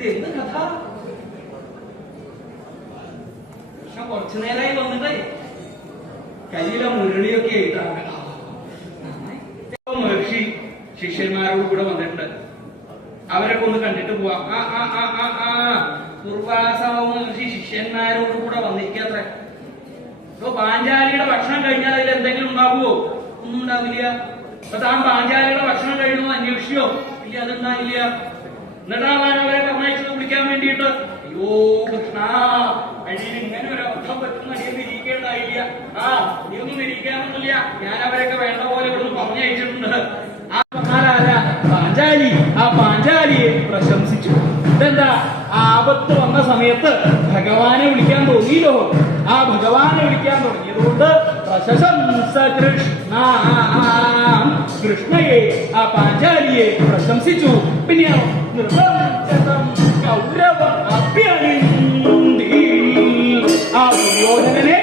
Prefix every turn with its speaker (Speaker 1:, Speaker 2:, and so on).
Speaker 1: ഇത് എന്ത് കഥ കൃഷ്ണൻ കുറച്ചു നേരമായി വന്നിട്ടേ കയ്യിലെ മുരളിയൊക്കെ ആയിട്ടാണ് മഹർഷി ശിഷ്യന്മാരോട് കൂടെ വന്നിട്ടുണ്ട്. അവരൊക്കെ ഒന്ന് കണ്ടിട്ട് പോവാം. ആ ആ ആ ആ ആ ദുർവാസാവും മഹർഷി ശിഷ്യന്മാരോട് കൂടെ വന്നിരിക്കാത്രേ പാഞ്ചാലിയുടെ ഭക്ഷണം കഴിഞ്ഞാൽ അതിൽ എന്തെങ്കിലും ഉണ്ടാവുമോ ഒന്നും ഉണ്ടാവില്ല. അപ്പൊ താൻ പാഞ്ചാലിയുടെ ഭക്ഷണം കഴിഞ്ഞോ അന്വേഷിച്ചോ? ഇല്ല അതുണ്ടാവില്ല എന്നിട്ടാണ് താൻ അവരെ പറഞ്ഞയച്ചത് വേണ്ടിയിട്ട്. അയ്യോ കൃഷ്ണ ഇങ്ങനെ ഒരു അബദ്ധം പറ്റുന്ന അടിയെ നിരീക്കേണ്ടായില്ല ആ നീ ഒന്നും ഞാൻ അവരൊക്കെ വേണ്ട പോലെ ഇവിടുന്ന് പറഞ്ഞയച്ചിട്ടുണ്ട്. ആ മഹാരാജ പാഞ്ചാലി ആ പാഞ്ചാലിയെ പ്രശംസിച്ചു. ഇതെന്താ? ആപത്ത് വന്ന സമയത്ത് ഭഗവാനെ വിളിക്കാൻ തോന്നിയില്ലോ. ആ ഭഗവാനെ വിളിക്കാൻ തുടങ്ങിയതുകൊണ്ട് പ്രശംസ കൃഷ്ണ കൃഷ്ണയെ ആ പാഞ്ചാലിയെ പ്രശംസിച്ചു. പിന്നെയോ നിർബന്ധം കൗരവ അഭ്യനിന്ദി ആ ദുര്യോധനനെ